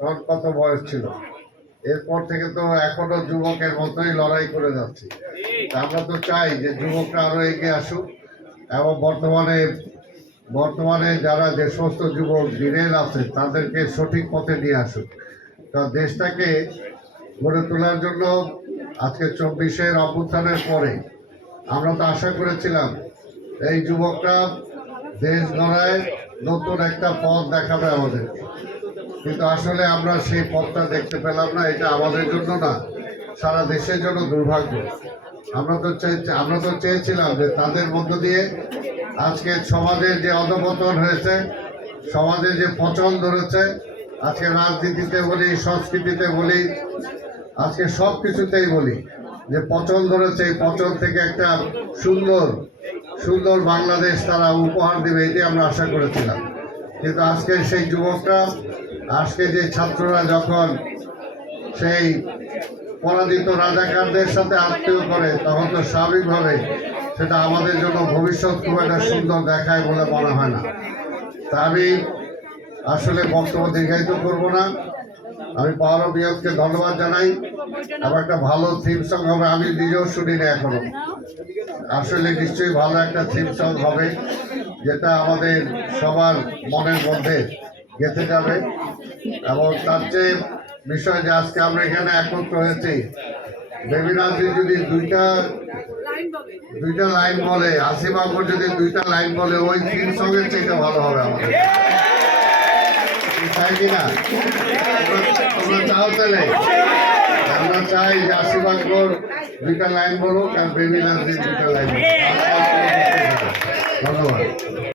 তখন কত বয়স ছিল। এরপর থেকে তো এখনো যুবকের মতোই লড়াই করে যাচ্ছি। আমরা তো চাই যে যুবকরা আরো এগিয়ে আসুক এবং বর্তমানে যারা যে সমস্ত যুবক দিনের আছে তাদেরকে সঠিক পথে নিয়ে আসুক। তো দেশটাকে গড়ে তোলার জন্য আজকে 24-এর অভ্যুত্থানের পরে আমরা তো আশা করেছিলাম এই যুবকরা দেশ গড়ায় নতুন একটা পথ দেখাবে আমাদেরকে, কিন্তু আসলে আমরা সেই পথটা দেখতে পেলাম না। এটা আমাদের জন্য না, সারা দেশের জন্য দুর্ভাগ্য। আমরা তো চেয়েছিলাম যে তাদের মধ্য দিয়ে আজকে সমাজের যে অধপতন হয়েছে, সমাজে যে পচন ধরেছে, আজকে রাজনীতিতে বলি, সংস্কৃতিতে বলি, আজকে সব কিছুতেই বলি যে পচন ধরেছে, এই পচন থেকে একটা সুন্দর বাংলাদেশ তারা উপহার দেবে, এটি আমরা আশা করেছিলাম। কিন্তু আজকে সেই যুবকরা, আজকে যে ছাত্ররা যখন সেই পরাজিত রাজাকারদের সাথে আত্মীয় করে, তখন তো স্বাভাবিকভাবে সেটা আমাদের জন্য ভবিষ্যৎ খুব একটা সুন্দর দেখায় বলে মনে হয় না। তা আমি আসলে বক্তব্য দীর্ঘায়িত করবো না। আমি পাওয়ার অফ ইয়র্ককে ধন্যবাদ জানাই। এবং একটা ভালো থিম সং হবে, আমি নিজেও শুনি না এখনো। আসলে নিশ্চয়ই ভালো একটা থিম সং হবে, যেটা আমাদের সবার মনের মধ্যে গেঁথে যাবে। এবং তার চেয়ে বিষয় যে আজকে আমরা এখানে একত্র হয়েছি, বেবি নাজরীন যদি দুইটা লাইন বলে, আসিফ আকবর যদি দুইটা লাইন বলে, ওই থিম সঙ্গের চেয়ে ভালো হবে আমাদের। চাই কিনা? তোমরা চাও তাহলে? আমরা চাই যে আসিফ আকবর দুইটা লাইন বলুক আর বেবি নাজরীন দুইটা লাইন বলুক। ধন্যবাদ।